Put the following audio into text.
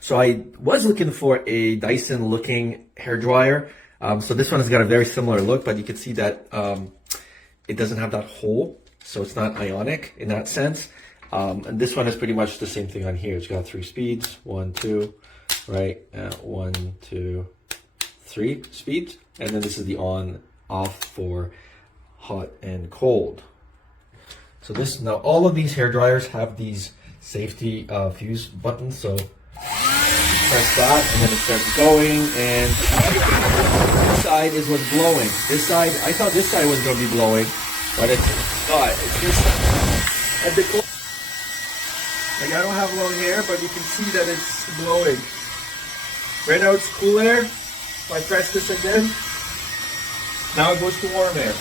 So I was looking for a Dyson looking hairdryer. So this one has got a very similar look, but you can see that it doesn't have that hole. So it's not Ionic in that sense. And this one is pretty much the same thing on here. It's got 3 speeds, 1, 2, right? 1, 2, 3 speeds. And then this is the on, off for hot and cold. So this, now all of these hairdryers have these safety fuse buttons. So press that and then it starts going, and this side is what's blowing. This side, I thought this side was going to be blowing, but it's not. It's just at the corner. Like, I don't have long hair, but you can see that it's blowing. Right now it's cool air. If I press this again, now it goes to warm air.